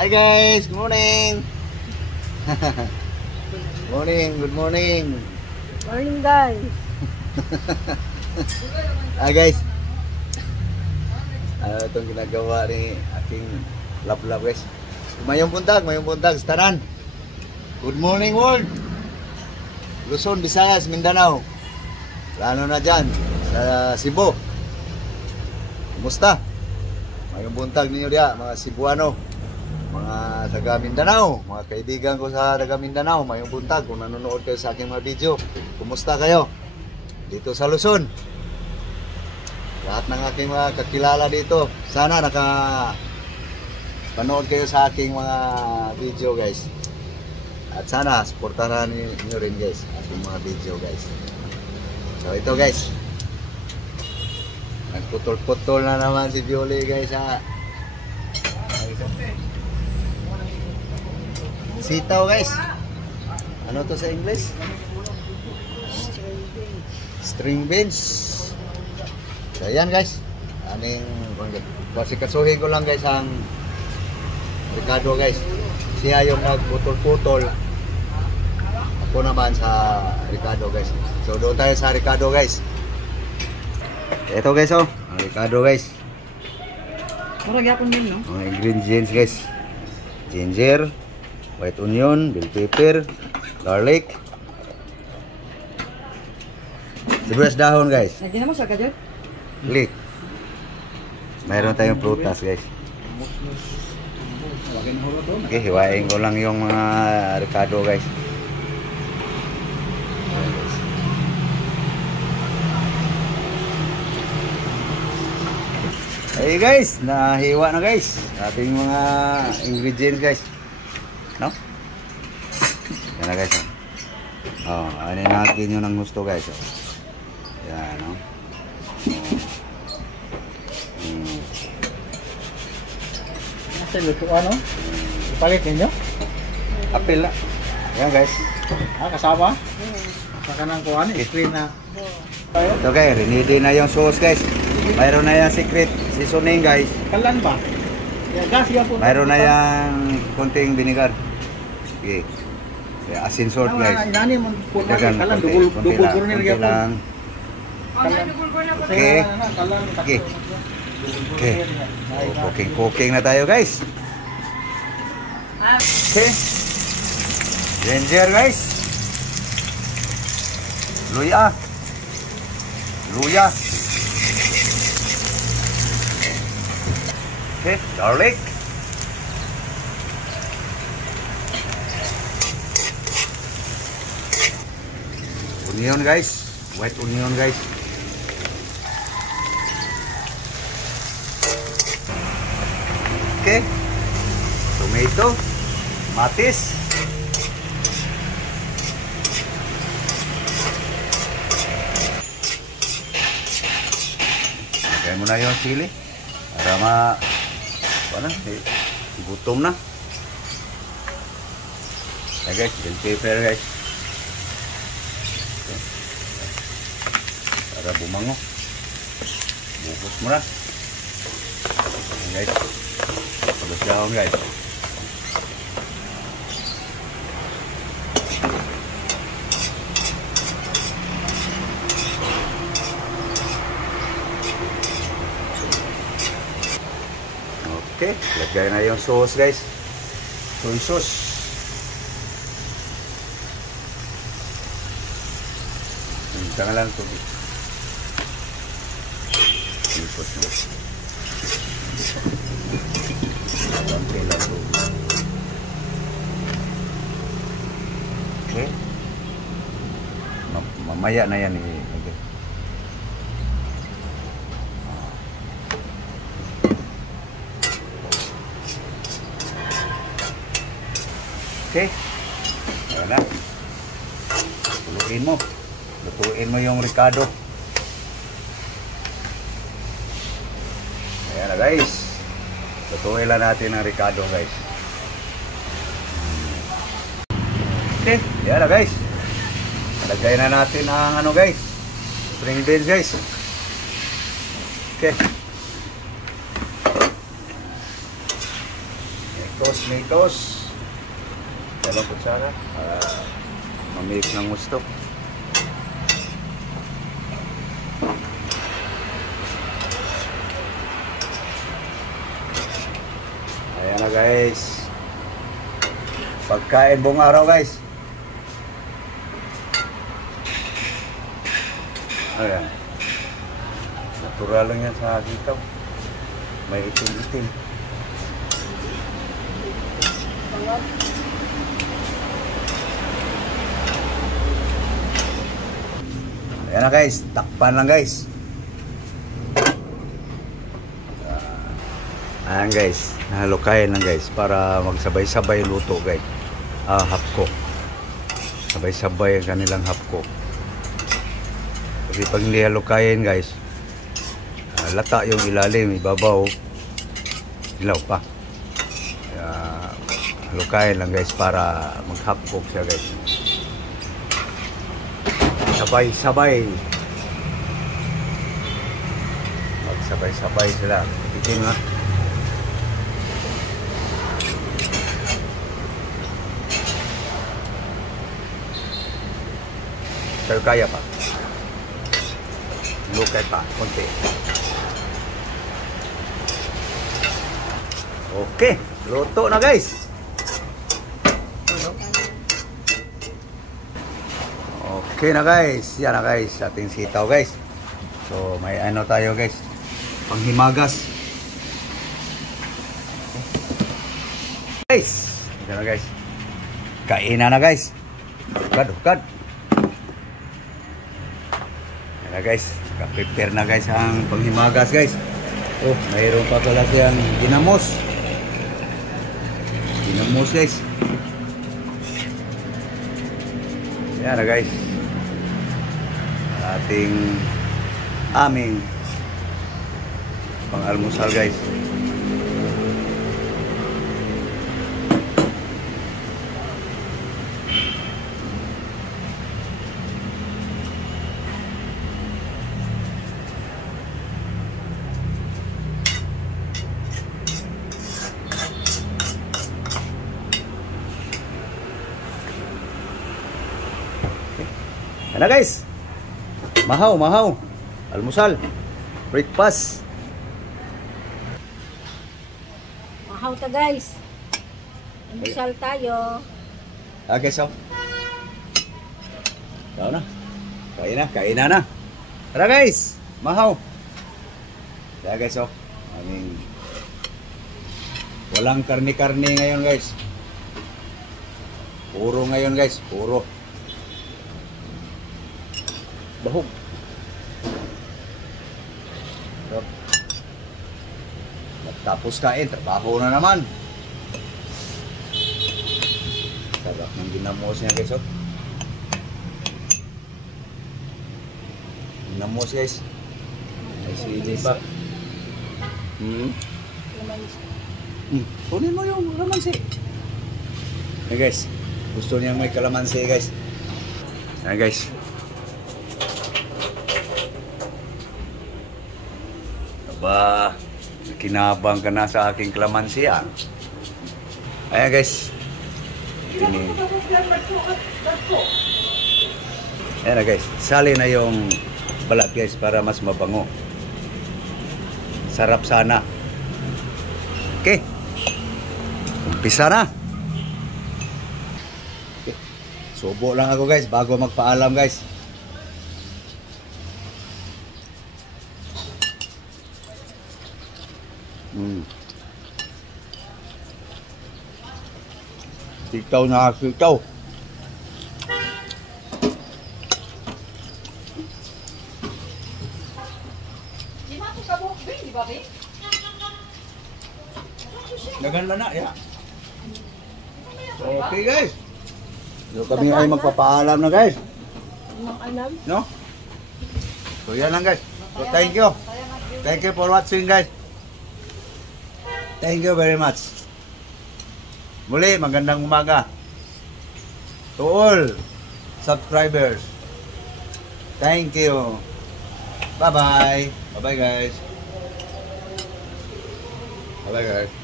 Hi guys, good morning. Good morning. Morning guys. Hi guys. Itong ginagawa ni aking love guys. Mayong buntag sa tanan. Good morning world. Luzon, Visayas, Mindanao. Lalo na dyan sa Cebu. Kumusta? Mayong buntag ninyo diya mga Cebuano, mga taga Mindanao, mga kaibigan ko sa taga Mindanao. Mayong buntag kung nanonood kayo sa aking mga video. Kumusta kayo dito sa Luzon? Lahat ng aking mga kakilala dito, sana panood kayo sa aking mga video guys. At sana supportahan niyo rin guys aking mga video guys. So ito guys, nagputol-putol na naman si Violi guys ha. Sitaw guys. Ano to sa English? String beans. So yan guys, pasikasuhin ko lang guys ang Ricardo guys. Siya yung nagputol-putol, ako naman sa Ricardo guys. So doon tayo sa Ricardo guys. Ito guys oh, ang Ricardo guys. Mura gyapon din no. Mga ingredients guys: ginger, white onion, bell pepper, garlic, sibuyas dahon guys. Lagi na mo sa kadyo. Click. Mayroon tayong prutas guys. Okay, hiwain ko lang yung mga Ricardo guys. Hey guys, nahiwa na guys ating mga ingredients guys. No? Yan na guys. Oh, ano natin yun ng gusto guys. Oh. Yan, no? Sa luto ano? Ipalit ninyo? Apil na. Yan guys. Kasama? Saka nang kuhan, screen na. Ito guys, ready na yung sauce guys. Mayroon na yung secret seasoning guys. Kalan ba? Gas yan po. Mayroon na yung konting vinegar. Okay. Asin salt guys. Inani mo po na kalan konti lang. Okay. Okay. Okay. Cooking na tayo guys. Okay. Ginger guys. Luya. Okay, garlic. Onion guys, white onion guys. Okay, tomato, matis. Lagay mo na yung chili para gutom na. Okay guys, bell pepper guys. Okay. Para bumango. Bubos mo na. Okay guys. Pagos dahon guys. Okay, lagay na yung sauce guys. Soy sauce. Hinta nga lang ito. Ipot mo. Sampai lang ito. Okay. Mamaya na yan eh. Okay. Okay. Ayan na. Lutuin mo yung Ricardo. Ayan na guys. Lutuin lang natin ang Ricardo guys. Okay. Ayan na guys. Lagay na natin ang ano guys. String beans guys. Okay. Mitos. Dalawang kutsara. Mamihip ng gusto. Ayan na guys. Pagkain buong araw guys. Ayan. Natural lang yan sa hitaw. May itim-itim. Ayan na guys, takpan lang guys. Ayan guys, nahalukayin lang guys para magsabay-sabay luto guys. Hapko. Sabay-sabay ang kanilang hapko. Kasi pag hindi halukayin guys, lata yung ilalim, ibabaw, ilaw pa. Halukayin lang guys para maghapkok siya guys. Sabay-sabay. Magsabay-sabay sila. Titin ha. Pero kaya pa. Lukay pa. Konti. Okay. Luto na guys. Okay na guys. Yan na guys. Ating sitaw guys. So may ano tayo guys. Panghimagas. Guys. Yan na guys. Kainan na guys. Hukad. Yan na guys. Prepare na guys ang panghimagas guys. Oh, mayroon pa pala siyang ginamos. Ginamos guys. Yan na guys. Aming pang-almusal guys. Yan na guys. Mahaw. Almusal. Breakfast. Mahaw ta guys. Almusal tayo. Guys, oh. Tao na. Kain na. Tara guys. Mahaw. Guys, oh. Walang karni-karni ngayon guys. Puro ngayon guys. Puro. Bahog. Tapos kain, trabaho na naman. Sarap ng ginamos niya guys. Oh. Ginamos guys. Ay sili pa. Kunin mo yung kalamansi. Hey guys, gusto niyang may kalamansi guys. Ayan guys. Aba, kinabang ka na sa aking kalamansiya. Ayan guys. Ayan na guys. Sali na yung balat guys para mas mabango. Sarap sana. Okay. Umpisa na. Okay. Subo lang ako guys bago magpaalam guys. Sitaw na sitaw. Naganda na, ya. Okay guys. So kami ay magpapaalam na guys. No? So yan lang guys. So thank you. Thank you for watching guys. Thank you very much. Muli, magandang umaga to all subscribers. Thank you. Bye-bye. Bye-bye guys. Bye-bye guys.